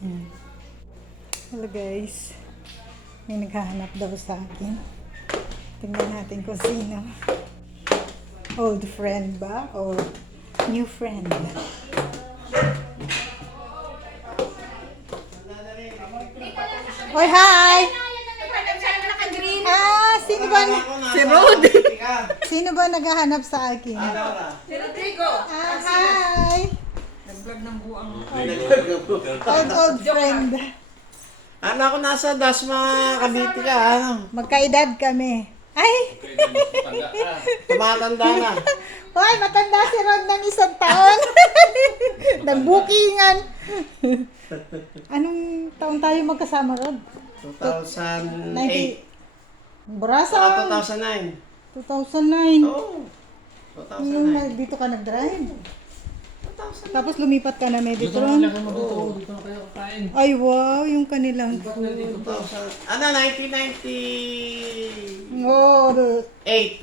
Yan. Hello guys. May naghahanap daw sa akin. Tingnan natin kung sino. Old friend ba? O new friend? Oy, hi! Ah, sino ba? Si Rod. Sino ba naghahanap sa akin? Si Rodrigo. Ah, hi! Nag-vlog ng buang. Old friend. Ano ako nasa Dasma, Cavite ka, ano? Magkaedad kami. Ay! Tumatanda na. Hoy, matanda si Rod ng 1 taon. Nagbukingan. Anong taon tayo magkasama, Rod? 2008. Burasa. 2009. 2009. Oo. Yung 2009. dito ka nag-drive. Tapos lumipat ka na Meditron. Oo. Ay, wow, yung kanilang 2000. Ano, 1998 Oh,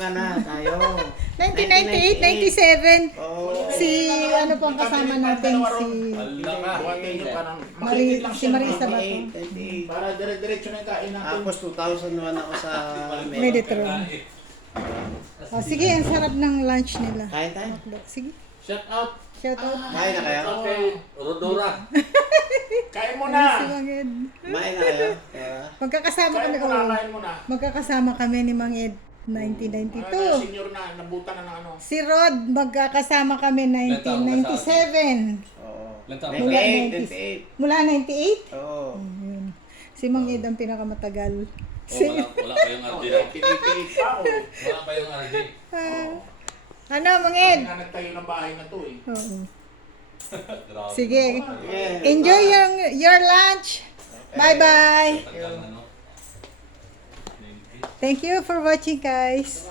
na tayo. 1998, 97. Oo. Si ano pang kasama natin si Marisa ba to? 98. Para dire-diretso na yung kain natin. Tapos 2001 ako sa Meditron. Oh, sige, ang sarap ng lunch nila. Kain tayo. Sige, Shout out. shout out. Kain na kayo? Okay. Rodora. Kain mo Si na. Mang Ed. Kumain na kayo? Kaya, Magkakasama Kain kami. mo na, Oh, kain mo na. magkakasama kami ni Mang Ed Ano, 1992. senior na, nabutan na ng ano. Si Rod, magkakasama kami 1997. oo. Ilan taon? 98. Mula 98? Oo. Ayun. Si Mang Ed ang pinakamatagal. Oh, wala pa yung RD daw. Pinipilit pa ako. Wala pa yung RD. Ano, Mang Ed? Kaya nagtayo ng bahay na to eh. Oo. Grabe. Sige. Yeah. Enjoy your lunch. Bye-bye. Tagal na, no? Thank you for watching, guys.